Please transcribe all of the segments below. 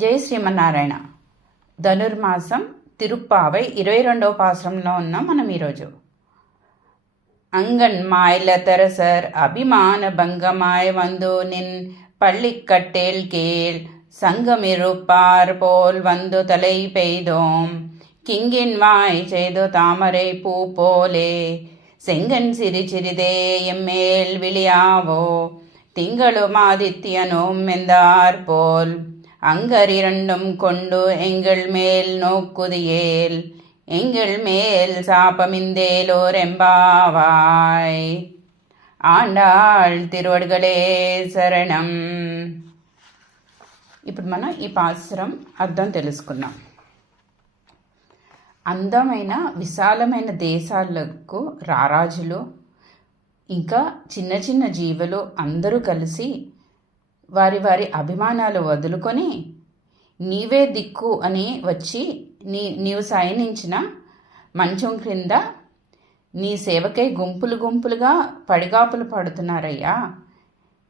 జై శ్రీమన్నారాయణ. ధనుర్మాసం తిరుప్పావై 22వ పాశ్రంలో ఉన్నాం మనం ఈరోజు. அங்கன்மாய்லதரசர் அபிமான பங்கமாய் வந்து நின் பள்ளிக்கட்டேல் கேள் சங்கமிருப்பார் போல் வந்து தலை பெய்தோம் கிங்கின் வாய் செய்து தாமரை பூ போலே செங்கன் சிறி சிறிதே எம்மேல் விழியாவோ திங்களும் ஆதித்யனும் மெந்தார் போல் அங்கரிரண்டும் கொண்டு எங்கள் மேல் நோக்குதியேல் எங்கள் மேல் சாபமிந்தேலோர் எம்பாவாய். ఆండాళ్ తిరువడుగలే శరణం. ఇప్పుడు మనం ఈ పాసురం అర్థం తెలుసుకున్నాం. అందమైన విశాలమైన దేశాలకు రారాజులు ఇంకా చిన్న చిన్న జీవులు అందరూ కలిసి వారి వారి అభిమానాలు వదులుకొని నీవే దిక్కు అని వచ్చి నీవు శయనించిన మంచం క్రింద నీ సేవకై గుంపులు గుంపులుగా పడిగాపులు పడుతున్నారయ్యా.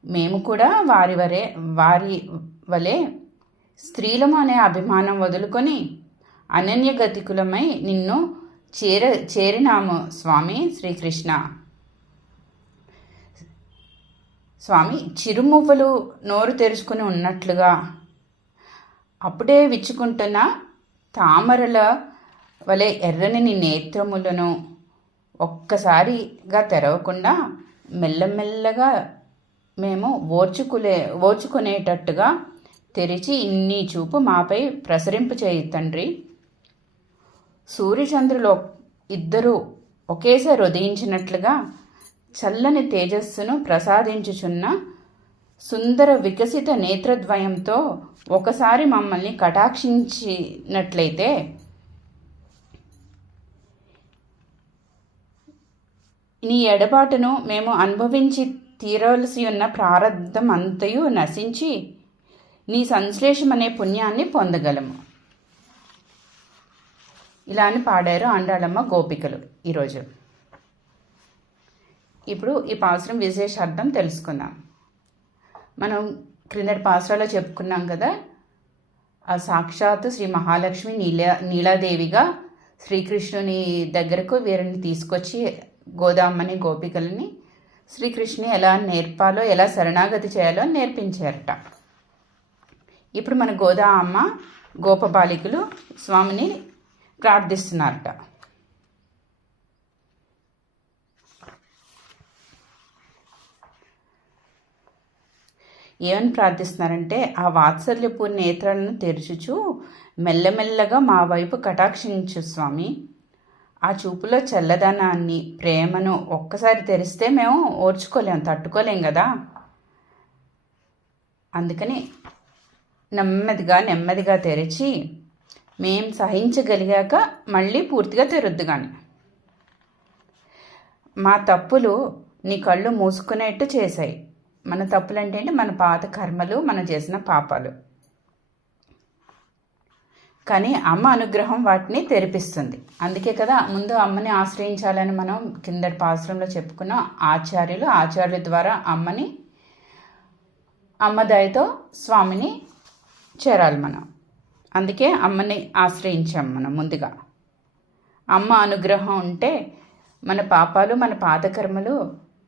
మేము కూడా వారి వలె స్త్రీలము అనే అభిమానం వదులుకొని అనన్యగతికులమై నిన్ను చేరినాము స్వామి శ్రీకృష్ణ. స్వామి, చిరుమువ్వలు నోరు తెరుచుకుని ఉన్నట్లుగా అప్పుడే విచ్చుకుంటున్న తామరల వలె ఎర్రని నీ నేత్రములను ఒక్కసారిగా తెరవకుండా మెల్లమెల్లగా మేము ఓర్చుకునేటట్టుగా తెరిచి నీ చూపు మాపై ప్రసరింపు చేయి తండ్రి. సూర్యచంద్రులు ఇద్దరూ ఒకేసారి ఉదయించినట్లుగా చల్లని తేజస్సును ప్రసాదించుచున్న సుందర వికసిత నేత్రద్వయంతో ఒకసారి మమ్మల్ని కటాక్షించినట్లయితే నీ ఎడబాటును మేము అనుభవించి తీరవలసి ఉన్న ప్రారబ్ధం అంతయు నశించి నీ సంశ్లేషం అనే పుణ్యాన్ని పొందగలము. ఇలా అని పాడారు ఆండాళమ్మ గోపికలు ఈరోజు. ఇప్పుడు ఈ పాసురం విశేషార్థం తెలుసుకుందాం. మనం క్రిందటి పాసురాలో చెప్పుకున్నాం కదా, ఆ సాక్షాత్తు శ్రీ మహాలక్ష్మి నీలాదేవిగా శ్రీకృష్ణుని దగ్గరకు వీరిని తీసుకొచ్చి గోదామ్మని గోపికలని శ్రీకృష్ణుని ఎలా నేర్పాలో ఎలా శరణాగతి చేయాలో నేర్పించారట. ఇప్పుడు మన గోదా అమ్మ గోపబాలికలు స్వామిని ప్రార్థిస్తున్నారట. ఏమని ప్రార్థిస్తున్నారంటే, ఆ వాత్సల్యపు నేత్రాలను తెరుచుచు మెల్లమెల్లగా మా వైపు కటాక్షించు స్వామి. ఆ చూపులో చల్లదనాన్ని ప్రేమను ఒక్కసారి తెరిస్తే మేము ఓర్చుకోలేం, తట్టుకోలేం కదా. అందుకని నెమ్మదిగా తెరిచి మేం సహించగలిగాక మళ్ళీ పూర్తిగా తెరొద్దు. కానీ మా తప్పులు నీ కళ్ళు మూసుకునేట్టు చేశాయి. మన తప్పులు అంటే మన పాత కర్మలు, మనం చేసిన పాపాలు. కానీ అమ్మ అనుగ్రహం వాటిని తెరిపిస్తుంది. అందుకే కదా ముందు అమ్మని ఆశ్రయించాలని మనం కిందటి పాసురంలో చెప్పుకున్నాం. ఆచార్యుల ద్వారా అమ్మ దయతో స్వామిని చేరాలి మనం. అందుకే అమ్మని ఆశ్రయించాం మనం ముందుగా. అమ్మ అనుగ్రహం ఉంటే మన పాపాలు, మన పాత కర్మలు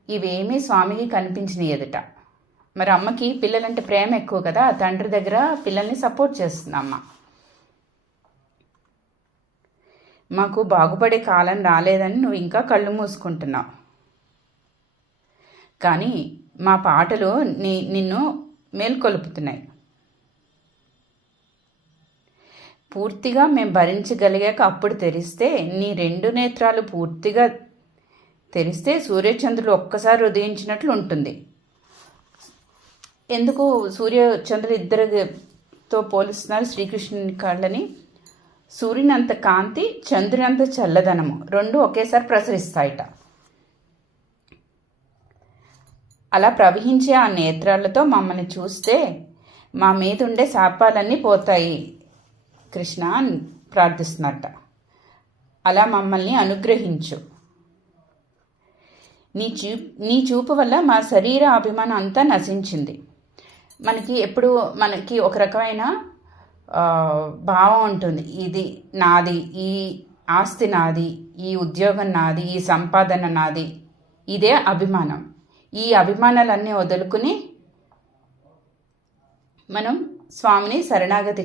ఇవేమీ స్వామికి కనిపించినాయి ఎదుట. మరి అమ్మకి పిల్లలంటే ప్రేమ ఎక్కువ కదా, తండ్రి దగ్గర పిల్లల్ని సపోర్ట్ చేస్తుంది అమ్మ. మాకు బాగుపడే కాలం రాలేదని నువ్వు ఇంకా కళ్ళు మూసుకుంటున్నావు. కానీ మా పాటలు నిన్ను మేల్కొలుపుతున్నాయి. పూర్తిగా మేము భరించగలిగాక అప్పుడు తెరిస్తే, నీ రెండు నేత్రాలు పూర్తిగా తెరిస్తే సూర్యచంద్రులు ఒక్కసారి ఉదయించినట్లు ఉంటుంది. ఎందుకు సూర్యచంద్రులు ఇద్దరితో పోలుస్తున్నారు శ్రీకృష్ణుని కళ్ళని? సూర్యుని అంత కాంతి, చంద్రుని అంత చల్లదనము రెండు ఒకేసారి ప్రసరిస్తాయిట. అలా ప్రవహించే ఆ నేత్రాలతో మమ్మల్ని చూస్తే మా మీద ఉండే శాపాలన్నీ పోతాయి కృష్ణ అని ప్రార్థిస్తున్నట్ట. అలా మమ్మల్ని అనుగ్రహించు. నీ చూపు వల్ల మా శరీర అభిమానం అంతా నశించింది. మనకి ఒక రకమైన భావం ఉంటుంది. ఇది నాది, ఈ ఆస్తి నాది, ఈ ఉద్యోగం నాది, ఈ సంపాదన నాది. ఇదే అభిమానం. ఈ అభిమానాలన్నీ వదులుకుని మనం స్వామిని శరణాగతి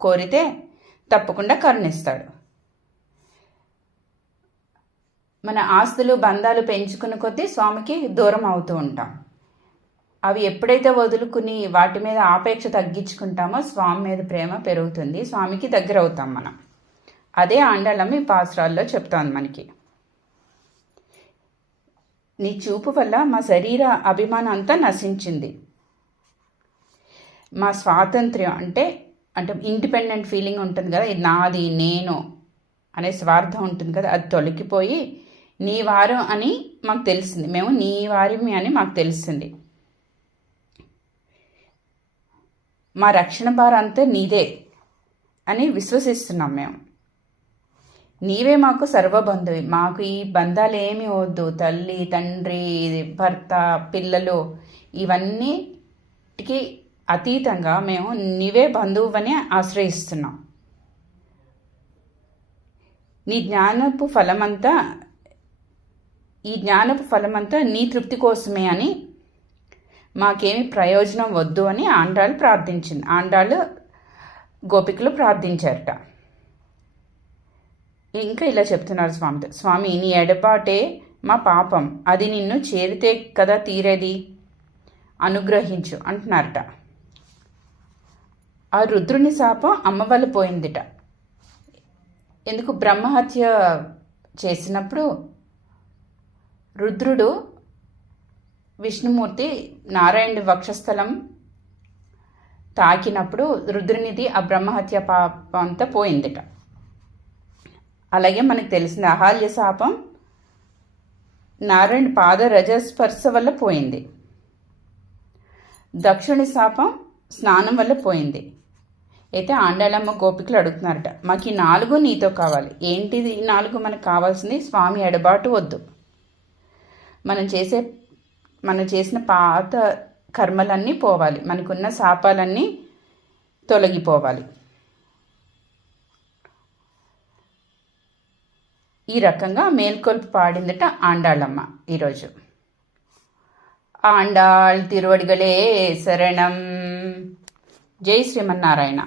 కోరితే తప్పకుండా కరుణిస్తాడు. మన ఆస్తులు బంధాలు పెంచుకున్న కొద్దీ స్వామికి దూరం అవుతూ ఉంటాం. అవి ఎప్పుడైతే వదులుకుని వాటి మీద ఆపేక్ష తగ్గించుకుంటామో స్వామి మీద ప్రేమ పెరుగుతుంది, స్వామికి దగ్గర అవుతాం మనం. అదే ఆండాళమ్మ ఈ పాసురాల్లో చెప్తోంది మనకి. నీ చూపు వల్ల మా శరీర అభిమానం అంతా నశించింది. మా స్వాతంత్ర్యం అంటే ఇండిపెండెంట్ ఫీలింగ్ ఉంటుంది కదా, ఇది నాది, నేను అనే స్వార్థం ఉంటుంది కదా, అది తొలగిపోయి నీ వారు అని మాకు తెలిసింది. మేము నీ వారిమి అని మాకు తెలిసింది. మా రక్షణ భారం అంతా నీదే అని విశ్వసిస్తున్నాం మేము. నీవే మాకు సర్వబంధువి. మాకు ఈ బంధాలు ఏమీ వద్దు. తల్లి, తండ్రి, భర్త, పిల్లలు ఇవన్నిటికీ అతీతంగా మేము నీవే బంధువుని ఆశ్రయిస్తున్నాం. ఈ జ్ఞానపు ఫలమంతా నీ తృప్తి కోసమే అని, మాకేమి ప్రయోజనం వద్దు అని ఆండాళ్ళు ప్రార్థించింది. ఆండాళ్ళు గోపికలు ప్రార్థించారట. ఇంకా ఇలా చెప్తున్నారు స్వామితో, స్వామి నీ ఎడబాటే మా పాపం, అది నిన్ను చేరితే కదా తీరేది, అనుగ్రహించు అంటున్నారట. ఆ రుద్రుని శాపం అమ్మ వల్ల పోయిందిట. ఎందుకు? బ్రహ్మహత్య చేసినప్పుడు రుద్రుడు విష్ణుమూర్తి నారాయణుడి వక్షస్థలం తాకినప్పుడు రుద్రునిది ఆ బ్రహ్మహత్య పాపం అంతా పోయిందిట. అలాగే మనకు తెలిసింది అహల్య శాపం నారాయణ పాద రజస్పర్శ వల్ల పోయింది. దక్షుని శాపం స్నానం వల్ల పోయింది. అయితే ఆండాళమ్మ గోపికలు అడుగుతున్నారట, మాకు ఈ 4 నీతో కావాలి. ఏంటిది ఈ 4? మనకు కావాల్సింది స్వామి ఎడబాటు వద్దు. మనం చేసిన పాత కర్మలన్నీ పోవాలి, మనకున్న శాపాలన్నీ తొలగిపోవాలి. ఈ రకంగా మేల్కొల్పు పాడిందట ఆండాళమ్మ ఈరోజు. ఆండాళ్ తిరువడిగలే శరణం. జై శ్రీమన్నారాయణ.